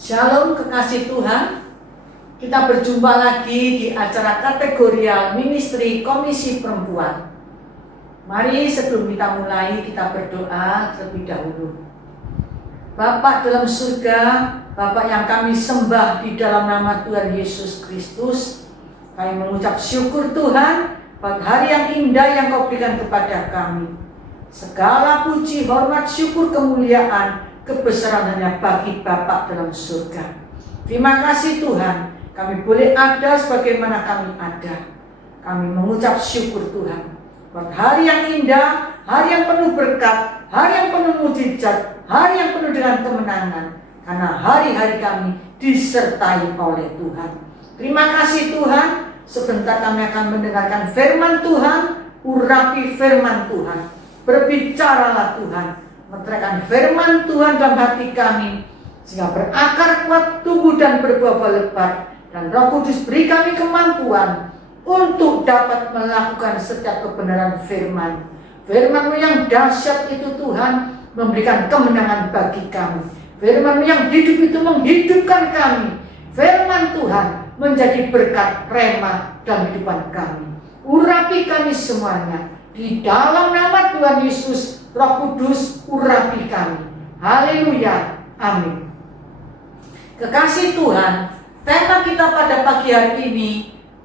Shalom kekasih Tuhan. Kita berjumpa lagi di acara kategorial Ministry Komisi Perempuan. Mari sebelum kita mulai, kita berdoa terlebih dahulu. Bapa dalam surga, Bapa yang kami sembah di dalam nama Tuhan Yesus Kristus, kami mengucap syukur Tuhan pada hari yang indah yang Kau berikan kepada kami. Segala puji, hormat, syukur, kemuliaan, kebesaran hanya bagi Bapa dalam surga. Terima kasih Tuhan, kami boleh ada sebagaimana kami ada. Kami mengucap syukur Tuhan buat hari yang indah, hari yang penuh berkat, hari yang penuh mujizat, hari yang penuh dengan kemenangan, karena hari-hari kami disertai oleh Tuhan. Terima kasih Tuhan. Sebentar kami akan mendengarkan firman Tuhan. Urapi firman Tuhan, berbicaralah Tuhan, meteraikan firman Tuhan dalam hati kami, sehingga berakar kuat, tumbuh dan berbuah lebat. Dan Roh Kudus beri kami kemampuan untuk dapat melakukan setiap kebenaran firman. Firman-Mu yang dahsyat itu Tuhan memberikan kemenangan bagi kami. Firman-Mu yang hidup itu menghidupkan kami. Firman Tuhan menjadi berkat rema dalam kehidupan kami. Urapi kami semuanya di dalam nama Tuhan Yesus. Roh Kudus urapi kami. Haleluya. Amin. Kekasih Tuhan, tema kita pada pagi hari ini,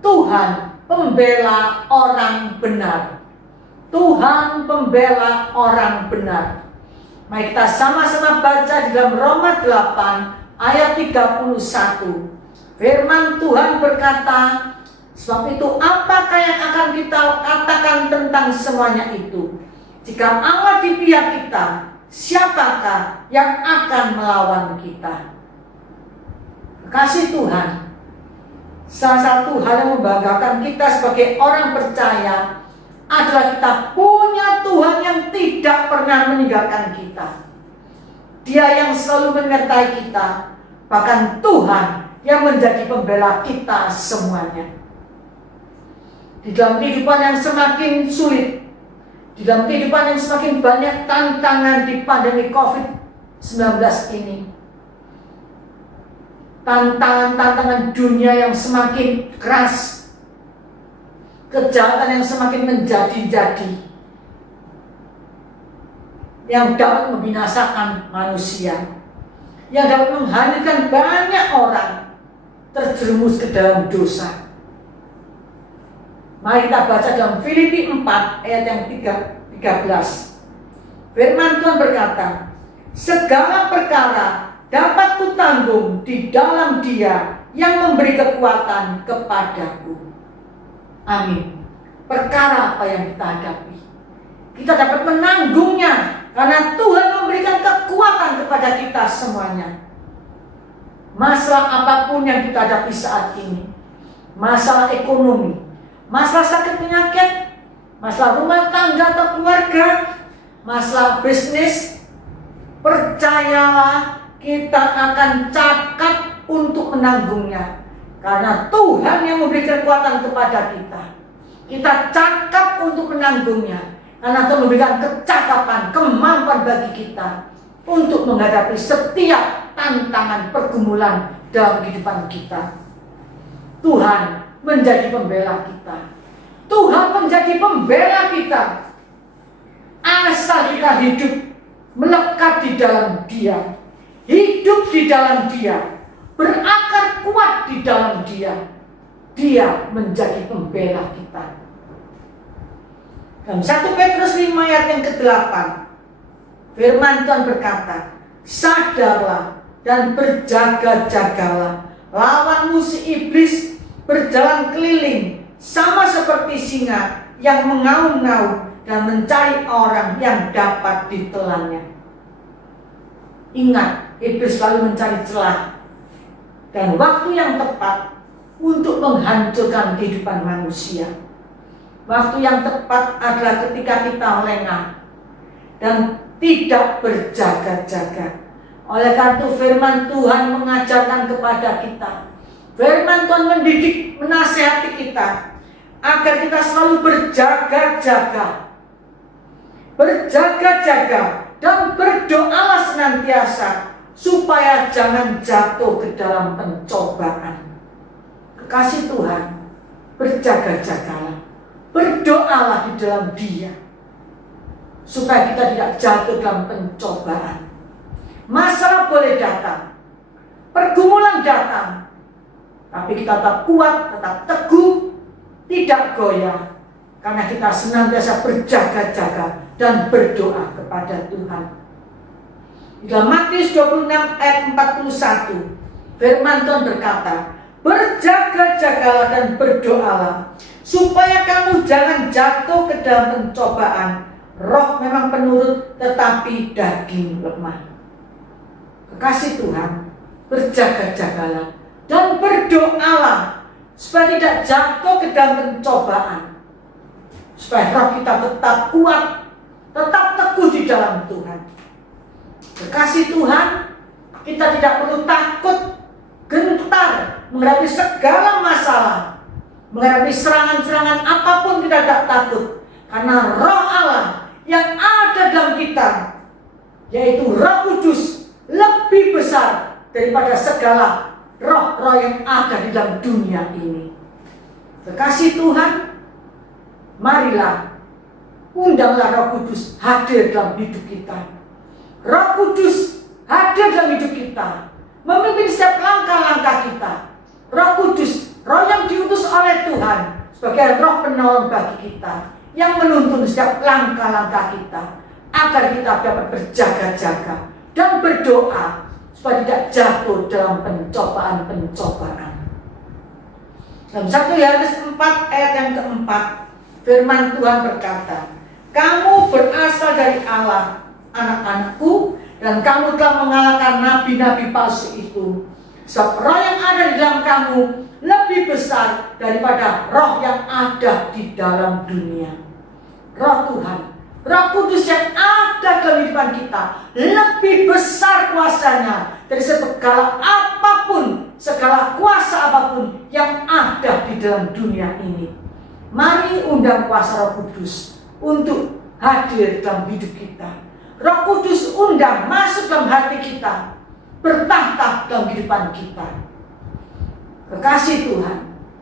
Tuhan pembela orang benar. Tuhan pembela orang benar. Mari kita sama-sama baca di dalam Roma 8 ayat 31. Firman Tuhan berkata, sebab itu apakah yang akan kita katakan tentang semuanya itu? Jika Allah di pihak kita, siapakah yang akan melawan kita? Kasih Tuhan, salah satu hal yang membanggakan kita sebagai orang percaya adalah kita punya Tuhan yang tidak pernah meninggalkan kita. Dia yang selalu menyertai kita, bahkan Tuhan yang menjadi pembela kita semuanya. Di dalam kehidupan yang semakin sulit, di dalam kehidupan yang semakin banyak tantangan di pandemi COVID-19 ini, tantangan dunia yang semakin keras, kejahatan yang semakin menjadi-jadi, yang dapat membinasakan manusia, yang dapat menghancurkan banyak orang terjerumus ke dalam dosa. Mari kita baca dalam Filipi 4 ayat yang 13. Firman Tuhan berkata, segala perkara dapat kutanggung di dalam Dia yang memberi kekuatan kepadaku. Amin. Perkara apa yang kita hadapi, kita dapat menanggungnya karena Tuhan memberikan kekuatan kepada kita semuanya. Masalah apapun yang kita hadapi saat ini, masalah ekonomi, masalah sakit penyakit, masalah rumah tangga atau keluarga, masalah bisnis, percayalah kita akan cakap untuk menanggungnya. Karena Tuhan yang memberikan kekuatan kepada kita. Kita cakap untuk menanggungnya. Karena Tuhan memberikan kecakapan, kemampuan bagi kita untuk menghadapi setiap tantangan pergumulan dalam kehidupan kita. Tuhan menjadi pembela kita. Tuhan menjadi pembela kita. Asal kita hidup melekat di dalam Dia, hidup di dalam Dia, berakar kuat di dalam Dia, Dia menjadi pembela kita. Dalam 1 Petrus 5 ayat yang ke-8, firman Tuhan berkata, sadarlah dan berjaga-jagalah, lawan musuh iblis berjalan keliling sama seperti singa yang mengaum-ngaum dan mencari orang yang dapat ditelannya. Ingat, iblis selalu mencari celah dan waktu yang tepat untuk menghancurkan kehidupan manusia. Waktu yang tepat adalah ketika kita lengah dan tidak berjaga-jaga. Oleh karena itu firman Tuhan mengajarkan kepada kita, firman Tuhan mendidik, menasihati kita agar kita selalu berjaga-jaga. Berjaga-jaga dan berdoalah senantiasa supaya jangan jatuh ke dalam pencobaan. Kekasih Tuhan, berjaga-jagalah, berdoalah di dalam Dia, supaya kita tidak jatuh dalam pencobaan. Masalah boleh datang, pergumulan datang, tapi kita tetap kuat, tetap teguh, tidak goyah, karena kita senantiasa berjaga-jaga dan berdoa kepada Tuhan. Di dalam Matius 26 ayat 41, firman Tuhan berkata, berjaga-jagalah dan berdoalah, supaya kamu jangan jatuh ke dalam pencobaan. Roh memang penurut, tetapi daging lemah. Kekasih Tuhan, berjaga-jagalah dan berdoalah, supaya tidak jatuh ke dalam pencobaan, supaya roh kita tetap kuat, tetap teguh di dalam Tuhan. Kekasih Tuhan, kita tidak perlu takut, gentar menghadapi segala masalah, menghadapi serangan-serangan apapun. Kita tidak takut, karena Roh Allah yang ada dalam kita, yaitu Roh Kudus, lebih besar daripada segala roh-roh yang ada di dalam dunia ini. Kekasih Tuhan, marilah undanglah Roh Kudus hadir dalam hidup kita. Roh Kudus hadir dalam hidup kita, memimpin setiap langkah-langkah kita. Roh Kudus, roh yang diutus oleh Tuhan sebagai roh penolong bagi kita, yang menuntun setiap langkah-langkah kita, agar kita dapat berjaga-jaga dan berdoa supaya tidak jatuh dalam pencobaan-pencobaan. Dalam 1 Yohanes 4 ayat yang keempat, firman Tuhan berkata, kamu berasal dari Allah, anak-anakku, dan kamu telah mengalahkan nabi-nabi palsu itu. Sebab roh yang ada di dalam kamu lebih besar daripada roh yang ada di dalam dunia. Roh Tuhan, Roh Kudus yang ada dalam kehidupan kita lebih besar kuasanya dari segala apapun, segala kuasa apapun yang ada di dalam dunia ini. Mari undang kuasa Roh Kudus untuk hadir dalam hidup kita. Roh Kudus undang masuk dalam hati kita, bertahta dalam kehidupan kita. Kekasih Tuhan,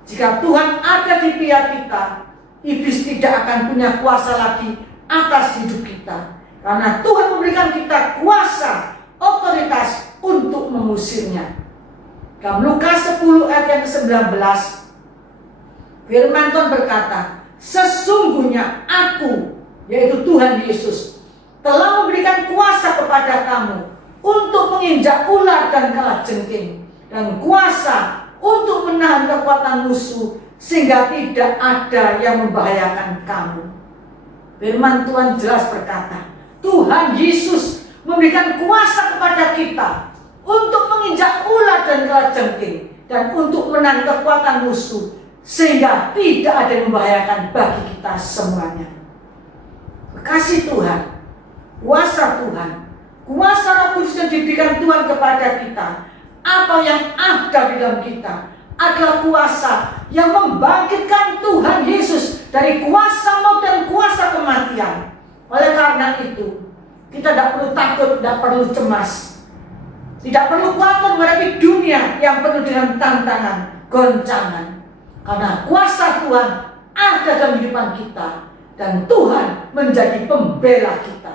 jika Tuhan ada di pihak kita, iblis tidak akan punya kuasa lagi atas hidup kita, karena Tuhan memberikan kita kuasa, otoritas untuk mengusirnya. Dalam Lukas 10 ayat yang ke-19, firman Tuhan berkata, sesungguhnya aku, yaitu Tuhan Yesus, telah memberikan kuasa kepada kamu untuk menginjak ular dan kalajengking, dan kuasa untuk menahan kekuatan musuh, sehingga tidak ada yang membahayakan kamu. Firman Tuhan jelas berkata, Tuhan Yesus memberikan kuasa kepada kita untuk menginjak ular dan kalajengking, dan untuk menahan kekuatan musuh, sehingga tidak ada yang membahayakan bagi kita semuanya. Kasih Tuhan, kuasa Tuhan, kuasa Roh Kudus yang diberikan Tuhan kepada kita, atau yang ada di dalam kita, adalah kuasa yang membangkitkan Tuhan Yesus dari kuasa maut dan kuasa kematian. Oleh karena itu, kita tidak perlu takut, tidak perlu cemas, tidak perlu khawatir menghadapi dunia yang penuh dengan tantangan, goncangan, karena kuasa Tuhan ada dalam kehidupan kita, dan Tuhan menjadi pembela kita.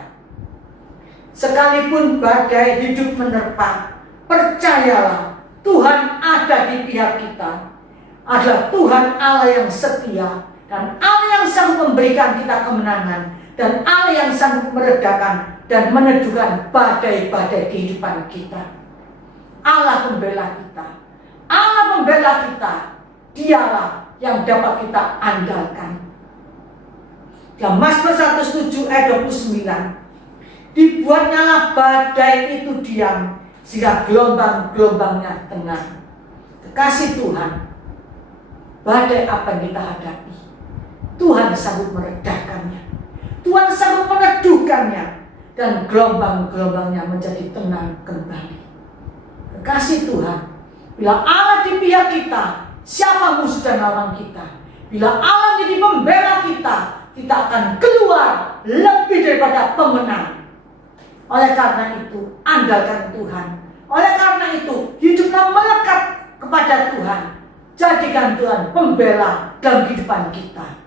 Sekalipun badai hidup menerpa, percayalah, Tuhan ada di pihak kita. Adalah Tuhan Allah yang setia, dan Allah yang sanggup memberikan kita kemenangan, dan Allah yang sanggup meredakan dan meneduhkan badai-badai kehidupan kita. Allah membela kita, Allah membela kita. Dialah yang dapat kita andalkan. Dalam Mazmur 107 ayat 29, dibuatnyalah badai itu diam, sehingga gelombang-gelombangnya tenang. Kekasih Tuhan, badai apa yang kita hadapi, Tuhan sanggup meredakannya, Tuhan sanggup meneduhkannya, dan gelombang-gelombangnya menjadi tenang kembali. Kekasih Tuhan, bila Allah di pihak kita, siapa musuh dan lawan kita? Bila Allah jadi pembela kita, kita akan keluar lebih daripada pemenang. Oleh karena itu, andalkan Tuhan. Oleh karena itu, hiduplah melekat kepada Tuhan. Jadikan Tuhan pembela dalam kehidupan kita.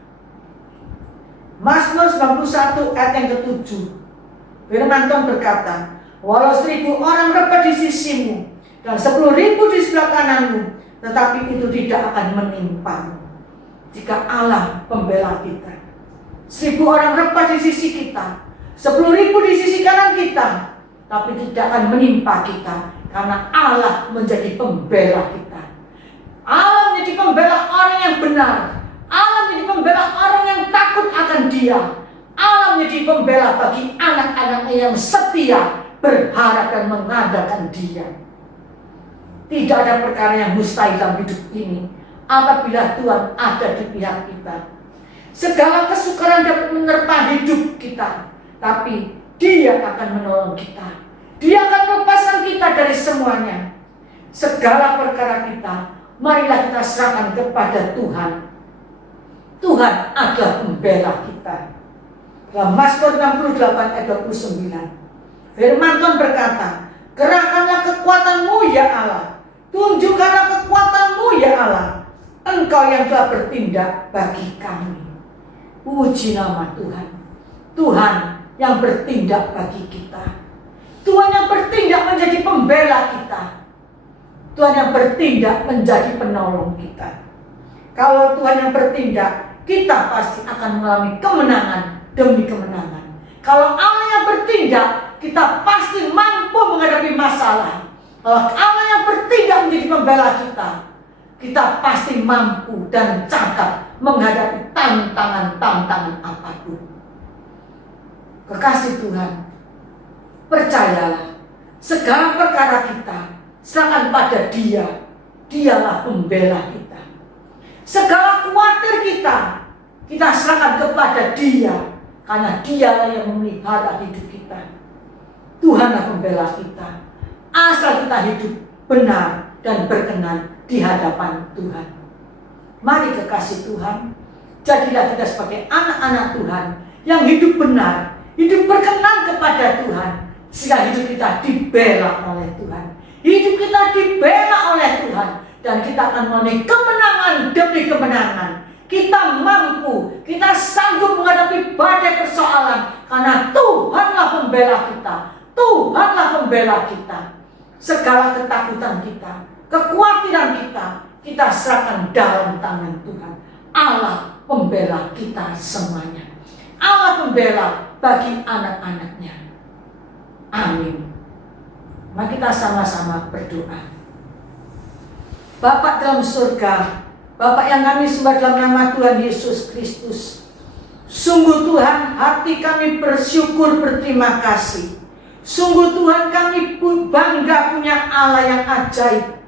Mazmur 91 ayat yang ke-7. Firman Tuhan berkata, walau 1000 orang rebah di sisimu dan 10.000 di sebelah kananmu, tetapi itu tidak akan menimpamu. Jika Allah pembela kita, 1000 orang rebah di sisi kita, 10.000 di sisi kanan kita, tapi tidak akan menimpa kita, karena Allah menjadi pembela kita. Allah menjadi pembela orang yang benar. Allah menjadi pembela orang yang takut akan Dia. Allah menjadi pembela bagi anak-anaknya yang setia, berharap dan mengandalkan Dia. Tidak ada perkara yang mustahil dalam hidup ini apabila Tuhan ada di pihak kita. Segala kesukaran dapat menerpa hidup kita, tapi Dia akan menolong kita. Dia akan melepaskan kita dari semuanya. Segala perkara kita, marilah kita serahkan kepada Tuhan. Tuhan adalah pembela kita. Dalam Mazmur 68 ayat 29, firman Tuhan berkata, kerahkanlah kekuatanmu ya Allah, tunjukkanlah kekuatanmu ya Allah, Engkau yang telah bertindak bagi kami. Puji nama Tuhan. Tuhan yang bertindak bagi kita. Tuhan yang bertindak menjadi pembela kita. Tuhan yang bertindak menjadi penolong kita. Kalau Tuhan yang bertindak, kita pasti akan mengalami kemenangan demi kemenangan. Kalau Allah yang bertindak, kita pasti mampu menghadapi masalah. Kalau Allah yang bertindak menjadi pembela kita, kita pasti mampu dan cakap menghadapi tantangan-tantangan apapun. Kekasih Tuhan, percayalah, segala perkara kita serahkan pada Dia. Dialah pembela kita. Segala khawatir kita serahkan kepada Dia, karena Dialah yang memelihara hidup kita. Tuhanlah pembela kita. Asal kita hidup benar dan berkenan di hadapan Tuhan. Mari kekasih Tuhan, jadilah kita sebagai anak-anak Tuhan yang hidup benar, hidup berkenan kepada Tuhan, sehingga hidup kita dibela oleh Tuhan. Hidup kita dibela oleh Tuhan, dan kita akan mengalami kemenangan demi kemenangan. Kita mampu, kita sanggup menghadapi badai persoalan, karena Tuhanlah pembela kita. Tuhanlah pembela kita. Segala ketakutan kita, kekhawatiran kita serahkan dalam tangan Tuhan. Allah pembela kita semuanya. Allah pembela bagi anak-anaknya. Amin. Mari kita sama-sama berdoa. Bapa dalam surga, Bapa yang kami sembah dalam nama Tuhan Yesus Kristus, sungguh Tuhan, hati kami bersyukur, berterima kasih. Sungguh Tuhan, kami bangga punya Allah yang ajaib,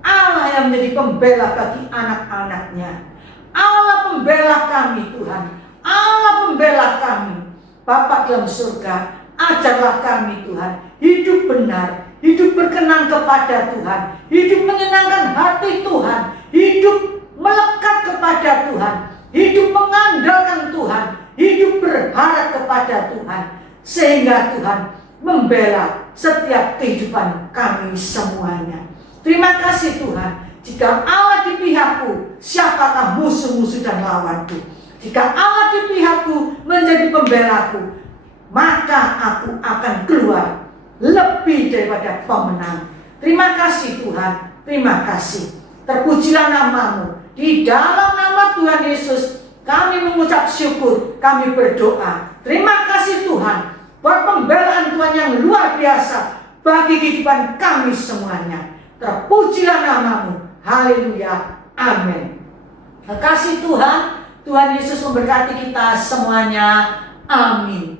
Allah yang menjadi pembela bagi anak-anaknya. Allah pembela kami Tuhan, Allah pembela kami. Bapa dalam surga, ajarlah kami Tuhan, hidup benar, hidup berkenan kepada Tuhan, hidup menyenangkan hati Tuhan, hidup melekat kepada Tuhan, hidup mengandalkan Tuhan, hidup berharap kepada Tuhan, sehingga Tuhan membela setiap kehidupan kami semuanya. Terima kasih Tuhan. Jika Allah di pihakku, siapakah musuh-musuh dan lawanku? Jika Allah di pihakku menjadi pembelaku, maka aku akan keluar lebih daripada pemenang. Terima kasih Tuhan, terima kasih. Terpujilah nama-Mu. Di dalam nama Tuhan Yesus kami mengucap syukur, kami berdoa. Terima kasih Tuhan buat pembelaan Tuhan yang luar biasa bagi kehidupan kami semuanya. Terpujilah nama-Mu. Haleluya. Amin. Terima kasih Tuhan. Tuhan Yesus memberkati kita semuanya. Amin.